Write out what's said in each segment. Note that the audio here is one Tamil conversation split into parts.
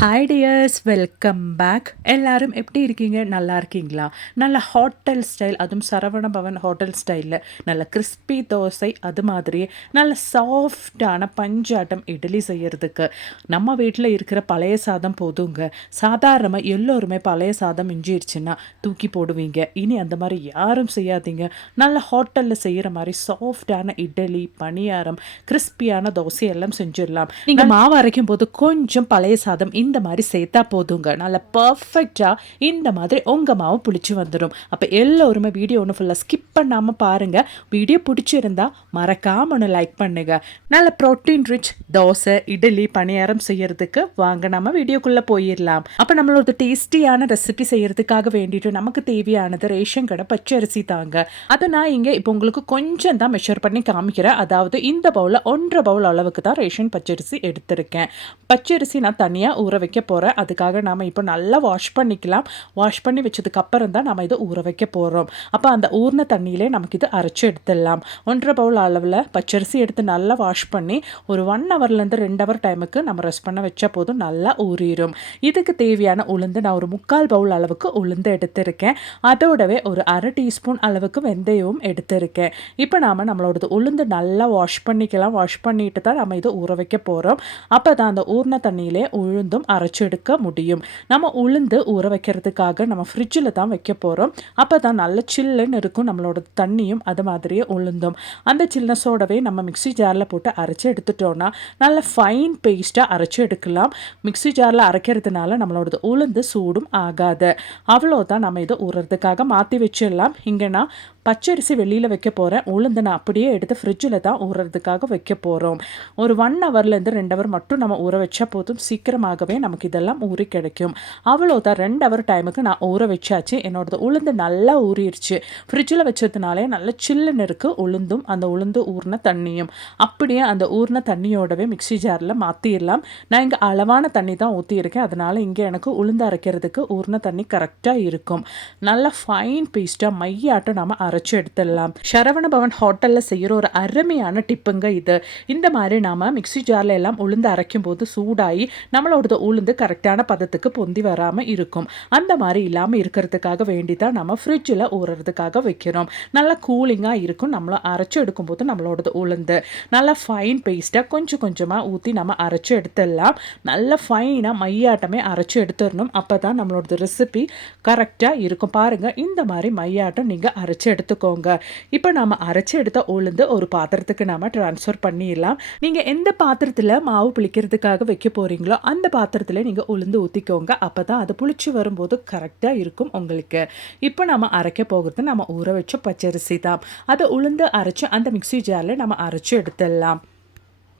Hi tears, welcome back. எல்லாரும் எப்படி இருக்கீங்க? நல்லா இருக்கீங்களா? நல்ல ஹோட்டல் ஸ்டைல், அதுவும் சரவண பவன் ஹோட்டல் ஸ்டைலில் நல்ல கிறிஸ்பி தோசை, அது மாதிரியே நல்ல சாஃப்டான பஞ்சாட்டம் இட்லி செய்யறதுக்கு நம்ம வீட்டில் இருக்கிற பழைய சாதம் போதுங்க. சாதாரணமாக எல்லோருமே பழைய சாதம் மிஞ்சிருச்சுன்னா தூக்கி போடுவீங்க. இனி அந்த மாதிரி யாரும் செய்யாதீங்க. நல்ல ஹோட்டலில் செய்கிற மாதிரி சாஃப்டான இட்லி, பணியாரம், கிறிஸ்பியான தோசை எல்லாம் செஞ்சிடலாம். நீங்கள் மாவு அரைக்கும் போது கொஞ்சம் பழைய சாதம் இந்த மாதிரி சேர்த்தா போதுங்க. நல்ல பர்ஃபெக்டாக இந்த மாதிரி உங்கள் மாவு புளிச்சு வந்துடும். அப்போ எல்லோருமே வீடியோ ஒன்று ஃபுல்லாக ஸ்கிப் பண்ணாமல் பாருங்கள். வீடியோ பிடிச்சிருந்தா மறக்காமல் ஒன்று லைக் பண்ணுங்க. நல்ல ப்ரோட்டீன் ரிச் தோசை, இட்லி, பணியாரம் செய்யறதுக்கு வாங்க நம்ம வீடியோக்குள்ளே போயிடலாம். அப்போ நம்மளோட டேஸ்டியான ரெசிபி செய்யறதுக்காக வேண்டிட்டு நமக்கு தேவையானது ரேஷன் கடை பச்சரிசி தாங்க. அதை நான் இங்கே இப்போ உங்களுக்கு கொஞ்சம் தான் மெஷர் பண்ணி காமிக்கிறேன். அதாவது இந்த பவுலில் 1.5 பவுல் அளவுக்கு தான் ரேஷன் பச்சரிசி எடுத்திருக்கேன். பச்சரிசி நான் தனியாக ஊற வைக்க போகிறேன். அதுக்காக நாம் இப்போ நல்லா வாஷ் பண்ணிக்கலாம். வாஷ் பண்ணி வச்சதுக்கு அப்புறம் தான் நம்ம இதை ஊற வைக்க போகிறோம். அப்போ அந்த ஊறின தண்ணியிலே நமக்கு இது அரைச்சி எடுத்துடலாம். 1.5 பவுல் அளவில் பச்சரிசி எடுத்து நல்லா வாஷ் பண்ணி ஒரு 1 ஹவர்லேருந்து 2 ஹவர் டைமுக்கு நம்ம ரெஸ்ட் பண்ண வச்சா போதும், நல்லா ஊறிடும். இதுக்கு தேவையான உளுந்து நான் ஒரு 3/4 பவுல் அளவுக்கு உளுந்து எடுத்திருக்கேன். அதோடவே ஒரு 1/2 டீஸ்பூன் அளவுக்கு வெந்தயமும் எடுத்திருக்கேன். இப்போ நம்மளோட உளுந்து நல்லா வாஷ் பண்ணிக்கலாம். வாஷ் பண்ணிட்டு தான் நம்ம இதை ஊற வைக்க போகிறோம். அப்போ தான் அந்த ஊறின தண்ணியிலே உளுந்தும் அரைச்செடுக்க முடியும். நம்ம உளுந்து ஊற வைக்கிறதுக்காக நம்ம ஃப்ரிட்ஜில் தான் வைக்க போகிறோம். அப்போ தான் நல்ல சில்லுன்னு இருக்கும் நம்மளோட தண்ணியும், அது மாதிரியே உளுந்தும். அந்த சில்னஸோடவே நம்ம மிக்ஸி ஜாரில் போட்டு அரைச்சி எடுத்துட்டோன்னா நல்ல ஃபைன் பேஸ்ட்டாக அரைச்சி எடுக்கலாம். மிக்ஸி ஜாரில் அரைக்கிறதுனால நம்மளோட உளுந்து சூடும் ஆகாது. அவ்வளோதான். நம்ம இதை ஊறுறதுக்காக மாற்றி வச்சிடலாம். இங்கே நான் பச்சரிசி வெளியில் வைக்க போகிறேன். உளுந்து நான் அப்படியே எடுத்து ஃப்ரிட்ஜில் தான் ஊறுறதுக்காக வைக்க போகிறோம். ஒரு 1 ஹவர்லேருந்து 2 ஹவர் மட்டும் நம்ம ஊற வச்சா போதும். சீக்கிரமாகவே நமக்கு இதெல்லாம் ஊறி கிடைக்கும். அவ்வளோதான். 2 ஹவர் டைமுக்கு நான் ஊற வச்சாச்சு. என்னோடது உளுந்து நல்லா ஊறிடுச்சு. ஃப்ரிட்ஜில் வச்சதுனாலே நல்ல சில்லுன்னு இருக்குது உளுந்தும், அந்த உளுந்து ஊறின தண்ணியும். அப்படியே அந்த ஊறின தண்ணியோடவே மிக்ஸி ஜாரில் மாற்றிடலாம். நான் இங்கே அளவான தண்ணி தான் ஊற்றியிருக்கேன். அதனால் இங்கே எனக்கு உளுந்து அரைக்கிறதுக்கு ஊறின தண்ணி கரெக்டாக இருக்கும். நல்லா ஃபைன் பேஸ்ட்டாக மையாட்டம் நம்ம அரைச்சி எடுத்துடலாம். சரவண பவன் ஹோட்டலில் செய்கிற ஒரு அருமையான டிப்புங்க இது. இந்த மாதிரி நாம் மிக்ஸி ஜாரில் எல்லாம் உளுந்து அரைக்கும் போது சூடாகி நம்மளோட உளுந்து கரெக்டான பதத்துக்கு பொந்தி வராமல் இருக்கும். அந்த மாதிரி இல்லாமல் இருக்கிறதுக்காக வேண்டி தான் நம்ம ஃப்ரிட்ஜில் ஊறுறதுக்காக வைக்கிறோம். நல்லா கூலிங்காக இருக்கும். நம்மளை அரைச்சி எடுக்கும்போது நம்மளோட உளுந்து நல்லா ஃபைன் பேஸ்ட்டாக கொஞ்சம் கொஞ்சமாக ஊற்றி நம்ம அரைச்சி எடுத்துடலாம். நல்லா ஃபைனாக மையாட்டமே அரைச்சி எடுத்துடணும். அப்போ தான் நம்மளோட ரெசிபி கரெக்டாக இருக்கும். பாருங்கள், இந்த மாதிரி மையாட்டம் நீங்கள் அரைச்சி எடுத்துக்கோங்க. இப்போ நம்ம அரைச்சி எடுத்த உளுந்து ஒரு பாத்திரத்துக்கு நாம் ட்ரான்ஸ்ஃபர் பண்ணிடலாம். நீங்கள் எந்த பாத்திரத்தில் மாவு புளிக்கிறதுக்காக வைக்க போகிறீங்களோ அந்த பாத்திரத்தில் நீங்கள் உளுந்து ஊற்றிக்கோங்க. அப்போ தான் அது புளிச்சு வரும்போது கரெக்டாக இருக்கும் உங்களுக்கு. இப்போ நம்ம அரைக்க போகிறது நம்ம ஊற வச்ச பச்சரிசி தான். அதை உளுந்து அரைச்சி அந்த மிக்ஸி ஜாரில் நம்ம அரைச்சி எடுத்துடலாம்.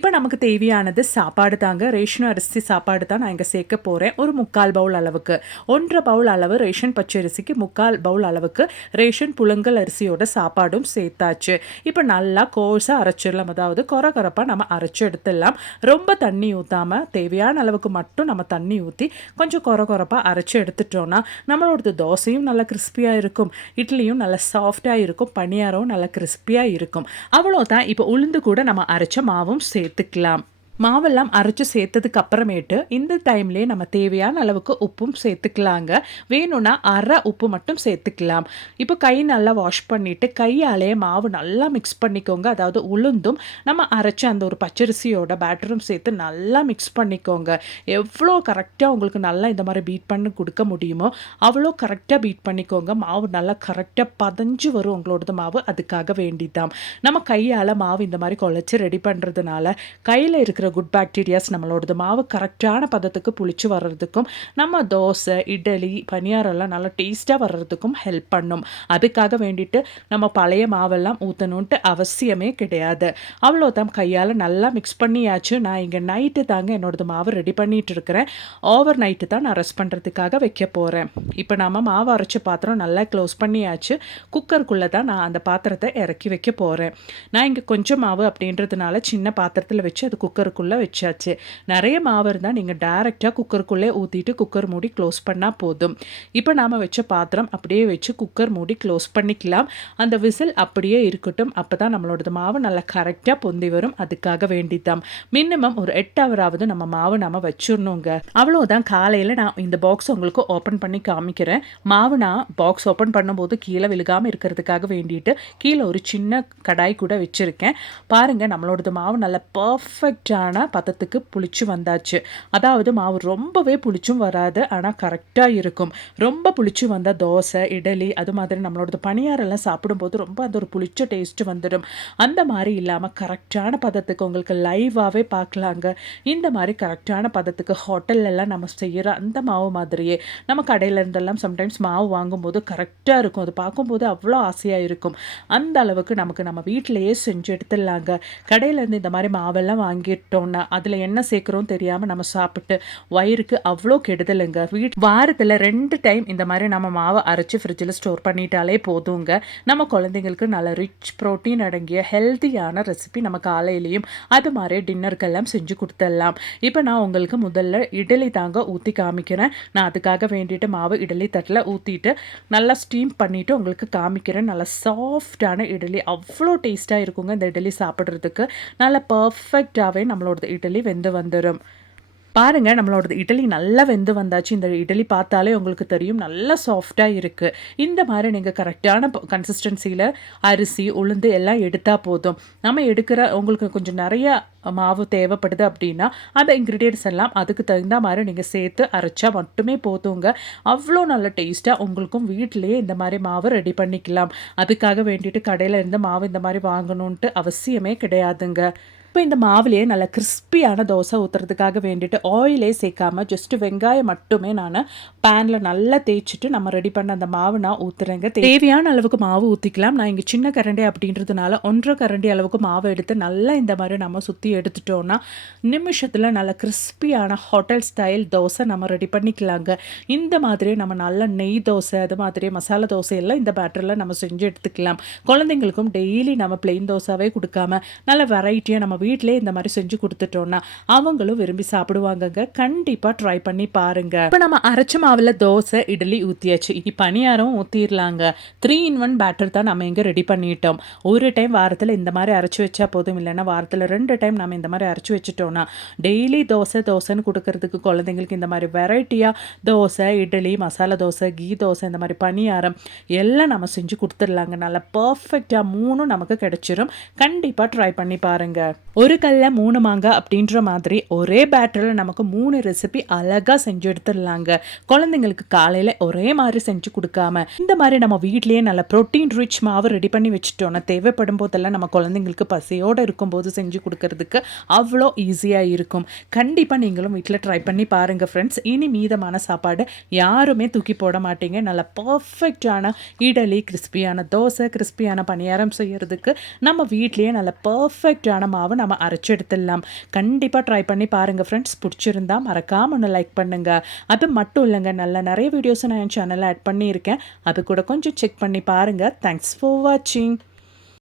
இப்போ நமக்கு தேவையானது சாப்பாடு தாங்க. ரேஷன் அரிசி சாப்பாடு தான் நான் இங்கே சேர்க்க போகிறேன். ஒரு 3/4 பவுல் அளவுக்கு. 1.5 பவுல் அளவு ரேஷன் பச்சரிசிக்கு 3/4 பவுல் அளவுக்கு ரேஷன் புழுங்கல் அரிசியோட சாப்பாடும் சேர்த்தாச்சு. இப்போ நல்லா கோர்ஸாக அரைச்சிடலாம். அதாவது கொரகொரப்பாக நம்ம அரைச்சி எடுத்துடலாம். ரொம்ப தண்ணி ஊற்றாமல் தேவையான அளவுக்கு மட்டும் நம்ம தண்ணி ஊற்றி கொஞ்சம் கொரகொரப்பாக அரைச்சி எடுத்துட்டோன்னா நம்மளோட தோசையும் நல்லா கிறிஸ்பியாக இருக்கும், இட்லியும் நல்லா சாஃப்டாக இருக்கும், பணியாரமும் நல்லா கிறிஸ்பியாக இருக்கும். அவ்வளோதான். இப்போ உளுந்து கூட நம்ம அரைச்ச மாவும் சேர்த்துக்கலாம். மாவெல்லாம் அரைச்சி சேர்த்ததுக்கு அப்புறமேட்டு இந்த டைம்லேயே நம்ம தேவையான அளவுக்கு உப்பும் சேர்த்துக்கலாங்க. வேணும்னா 1/2 உப்பு மட்டும் சேர்த்துக்கலாம். இப்போ கை நல்லா வாஷ் பண்ணிவிட்டு கையாலே மாவு நல்லா மிக்ஸ் பண்ணிக்கோங்க. அதாவது உளுந்தும் நம்ம அரைச்சி அந்த ஒரு பச்சரிசியோட பேட்டரும் சேர்த்து நல்லா மிக்ஸ் பண்ணிக்கோங்க. எவ்வளோ கரெக்டாக உங்களுக்கு நல்லா இந்த மாதிரி பீட் பண்ணி கொடுக்க முடியுமோ அவ்வளோ கரெக்டாக பீட் பண்ணிக்கோங்க. மாவு நல்லா கரெக்டாக பதஞ்சு வரும் உங்களோடது மாவு. அதுக்காக வேண்டிதான் நம்ம கையால் மாவு இந்த மாதிரி குழச்சி ரெடி பண்ணுறதுனால கையில் இருக்கிற குட் பாக்டீரியாஸ் நம்மளோடது மாவு கரெக்டான பதத்துக்கு புளிச்சு வர்றதுக்கும் நம்ம தோசை, இட்லி, பணியாரெல்லாம் நல்லா டேஸ்ட்டாக வர்றதுக்கும் ஹெல்ப் பண்ணும். அதுக்காக வேண்டிட்டு நம்ம பழைய மாவெல்லாம் ஊற்றணுன்ட்டு அவசியமே கிடையாது. அவ்வளோதான். கையால் நல்லா மிக்ஸ் பண்ணியாச்சு. நான் இங்கே நைட்டு தாங்க என்னோடது மாவு ரெடி பண்ணிட்டு இருக்கிறேன். ஓவர் நைட்டு தான் நான் ரெஸ்ட் பண்ணுறதுக்காக வைக்க போகிறேன். இப்போ நம்ம மாவு அரைச்ச பாத்திரம் நல்லா க்ளோஸ் பண்ணியாச்சு. குக்கருக்குள்ளே தான் நான் அந்த பாத்திரத்தை இறக்கி வைக்க போகிறேன். நான் இங்கே கொஞ்சம் மாவு அப்படின்றதுனால சின்ன பாத்திரத்தில் வச்சு அது குக்கருக்கு குக்கருக்குள்ளே வச்சாச்சு. நிறைய மாவு இருந்தால் நீங்கள் டைரெக்டாக குக்கருக்குள்ளே ஊற்றிட்டு குக்கர் மூடி க்ளோஸ் பண்ணால் போதும். இப்போ நாம் வச்ச பாத்திரம் அப்படியே வச்சு குக்கர் மூடி க்ளோஸ் பண்ணிக்கலாம். அந்த விசில் அப்படியே இருக்கட்டும். அப்போ தான் நம்மளோடது மாவு நல்லா கரெக்டாக பொந்தி வரும். அதுக்காக வேண்டிதான் மினிமம் ஒரு 8 ஹவராவது நம்ம மாவு நம்ம வச்சிடணுங்க. அவ்வளோதான். காலையில் நான் இந்த பாக்ஸ் உங்களுக்கு ஓப்பன் பண்ணி காமிக்கிறேன். மாவு நான் பாக்ஸ் ஓப்பன் பண்ணும்போது கீழே விழுகாமல் இருக்கிறதுக்காக வேண்டிட்டு கீழே ஒரு சின்ன கடாய் கூட வச்சுருக்கேன். பாருங்கள், நம்மளோடது மாவு நல்ல பர்ஃபெக்டான பதத்துக்கு புளிச்சு வந்தாச்சு. அதாவது மாவு ரொம்பவே புளிச்சும் வராது, ஆனால் கரெக்டாக இருக்கும். ரொம்ப புளிச்சு வந்தால் தோசை, இட்லி அது மாதிரி நம்மளோடது பணியாரெல்லாம் சாப்பிடும்போது ரொம்ப அந்த ஒரு புளிச்ச டேஸ்ட் வந்துடும். அந்த மாதிரி இல்லாமல் கரெக்டான பதத்துக்கு உங்களுக்கு லைவாகவே பார்க்கலாங்க. இந்த மாதிரி கரெக்டான பதத்துக்கு ஹோட்டல்லலாம் நம்ம செய்கிற அந்த மாவு மாதிரியே நம்ம கடையிலேருந்தெல்லாம் சம்டைம்ஸ் மாவு வாங்கும்போது கரெக்டாக இருக்கும். அது பார்க்கும்போது அவ்வளோ ஆசையாக இருக்கும். அந்த அளவுக்கு நமக்கு நம்ம வீட்டிலையே செஞ்சு எடுத்துடலாங்க. கடையிலேருந்து இந்த மாதிரி மாவெல்லாம் வாங்கிட்டோம்னா அதில் என்ன சேர்க்குறோம் தெரியாமல் நம்ம சாப்பிட்டு வயிறுக்கு அவ்வளோ கெடுதலுங்க. வாரத்தில் 2 டைம் இந்த மாதிரி நம்ம மாவை அரைச்சி ஃப்ரிட்ஜில் ஸ்டோர் பண்ணிட்டாலே போதுங்க. நம்ம குழந்தைங்களுக்கு நல்ல ரிச் ப்ரோட்டீன் அடங்கிய ஹெல்த்தியான ரெசிபி நம்ம காலையிலையும் அது மாதிரி டின்னருக்கெல்லாம் செஞ்சு கொடுத்துடலாம். இப்போ நான் உங்களுக்கு முதல்ல இட்லி தாங்க ஊற்றி காமிக்கிறேன். நான் அதுக்காக வேண்டிட்டு மாவு இட்லி தட்டில் ஊற்றிட்டு நல்லா ஸ்டீம் பண்ணிவிட்டு உங்களுக்கு காமிக்கிறேன். நல்லா சாஃப்டான இட்லி அவ்வளோ டேஸ்ட்டாக இருக்குங்க. இந்த இட்லி சாப்பிட்றதுக்கு நல்லா பர்ஃபெக்டாகவே நம்மளோட இட்லி வெந்து வந்துடும். பாருங்கள், நம்மளோட இட்லி நல்லா வெந்து வந்தாச்சு. இந்த இட்லி பார்த்தாலே உங்களுக்கு தெரியும் நல்லா சாஃப்டாக இருக்குது. இந்த மாதிரி நீங்கள் கரெக்டான கன்சிஸ்டன்சியில் அரிசி, உளுந்து எல்லாம் எடுத்தால் போதும். நம்ம எடுக்கிற உங்களுக்கு கொஞ்சம் நிறைய மாவு தேவைப்படுது அப்படின்னா அந்த இன்க்ரீடியன்ட்ஸ் எல்லாம் அதுக்கு தகுந்த மாதிரி நீங்கள் சேர்த்து அரைச்சா மட்டுமே போதுங்க. அவ்வளோ நல்ல டேஸ்ட்டாக உங்களுக்கும் வீட்டிலேயே இந்த மாதிரி மாவு ரெடி பண்ணிக்கலாம். அதுக்காக வேண்டிட்டு கடையில் இருந்து மாவு இந்த மாதிரி வாங்கணுன்ட்டு அவசியமே கிடையாதுங்க. இப்போ இந்த மாவுலேயே நல்லா கிறிஸ்பியான தோசை ஊற்றுறதுக்காக வேண்டிட்டு ஆயிலே சேர்க்காம ஜஸ்ட் வெங்காயம் மட்டுமே நான் பேனில் நல்லா தேய்ச்சிட்டு நம்ம ரெடி பண்ண அந்த மாவு நான் ஊற்றுறேங்க. தேவையான அளவுக்கு மாவு ஊற்றிக்கலாம். நான் இங்கே சின்ன கரண்டி அப்படின்றதுனால 1.5 கரண்டி அளவுக்கு மாவு எடுத்து நல்லா இந்த மாதிரி நம்ம சுற்றி எடுத்துட்டோன்னா நிமிஷத்தில் நல்ல கிறிஸ்பியான ஹோட்டல் ஸ்டைல் தோசை நம்ம ரெடி பண்ணிக்கலாங்க. இந்த மாதிரி நம்ம நல்ல நெய் தோசை அது மாதிரி மசாலா தோசை எல்லாம் இந்த பேட்டரில் நம்ம செஞ்சு எடுத்துக்கலாம். குழந்தைங்களுக்கும் டெய்லி நம்ம பிளெயின் தோசாவே கொடுக்காம நல்ல வெரைட்டியாக நம்ம வீட்டிலே இந்த மாதிரி செஞ்சு கொடுத்துட்டோன்னா அவங்களும் விரும்பி சாப்பிடுவாங்கங்க. கண்டிப்பாக ட்ரை பண்ணி பாருங்க. இப்போ நம்ம அரைச்ச மாவில் தோசை, இட்லி ஊற்றியாச்சு. இனி பணியாரம் ஊற்றிடலாங்க. 3 in 1 பேட்டர் தான் நம்ம இங்கே ரெடி பண்ணிட்டோம். ஒரு டைம் வாரத்தில் இந்த மாதிரி அரைச்சி வச்சா போதும். இல்லைன்னா வாரத்தில் 2 டைம் நம்ம இந்த மாதிரி அரைச்சி வச்சுட்டோன்னா டெய்லி தோசைன்னு கொடுக்கறதுக்கு குழந்தைங்களுக்கு இந்த மாதிரி வெரைட்டியாக தோசை, இட்லி, மசாலா தோசை, கீ தோசை இந்த மாதிரி பணியாரம் எல்லாம் நம்ம செஞ்சு கொடுத்துடலாங்க. நல்லா பர்ஃபெக்டாக 3 நமக்கு கிடைச்சிரும். கண்டிப்பாக ட்ரை பண்ணி பாருங்க. ஒரு கல்ல 3 மாங்காய் அப்படின்ற மாதிரி ஒரே பேட்டரில் நமக்கு 3 ரெசிபி அழகாக செஞ்சு எடுத்துடலாங்க. குழந்தைங்களுக்கு காலையில் ஒரே மாதிரி செஞ்சு கொடுக்காம இந்த மாதிரி நம்ம வீட்லேயே நல்ல ப்ரோட்டீன் ரிச் மாவு ரெடி பண்ணி வச்சுட்டோன்னா தேவைப்படும் போதெல்லாம் நம்ம குழந்தைங்களுக்கு பசியோடு இருக்கும்போது செஞ்சு கொடுக்கறதுக்கு அவ்வளோ ஈஸியாக இருக்கும். கண்டிப்பாக நீங்களும் வீட்டில் ட்ரை பண்ணி பாருங்கள் ஃப்ரெண்ட்ஸ். இனி மீதமான சாப்பாடு யாருமே தூக்கி போட மாட்டீங்க. நல்ல பர்ஃபெக்டான இட்லி, கிறிஸ்பியான தோசை, கிறிஸ்பியான பணியாரம் செய்யறதுக்கு நம்ம வீட்லேயே நல்ல பர்ஃபெக்டான மாவு நம்ம அரைச்சி எடுத்துடலாம். கண்டிப்பாக ட்ரை பண்ணி பாருங்கள் ஃப்ரெண்ட்ஸ். பிடிச்சிருந்தா மறக்காமல் ஒன்று லைக் பண்ணுங்கள். அது மட்டும் இல்லைங்க, நிறைய வீடியோஸை நான் என் சேனலில் ஆட் பண்ணியிருக்கேன். அது கூட கொஞ்சம் செக் பண்ணி பாருங்கள். தேங்க்ஸ் ஃபார் வாட்சிங்.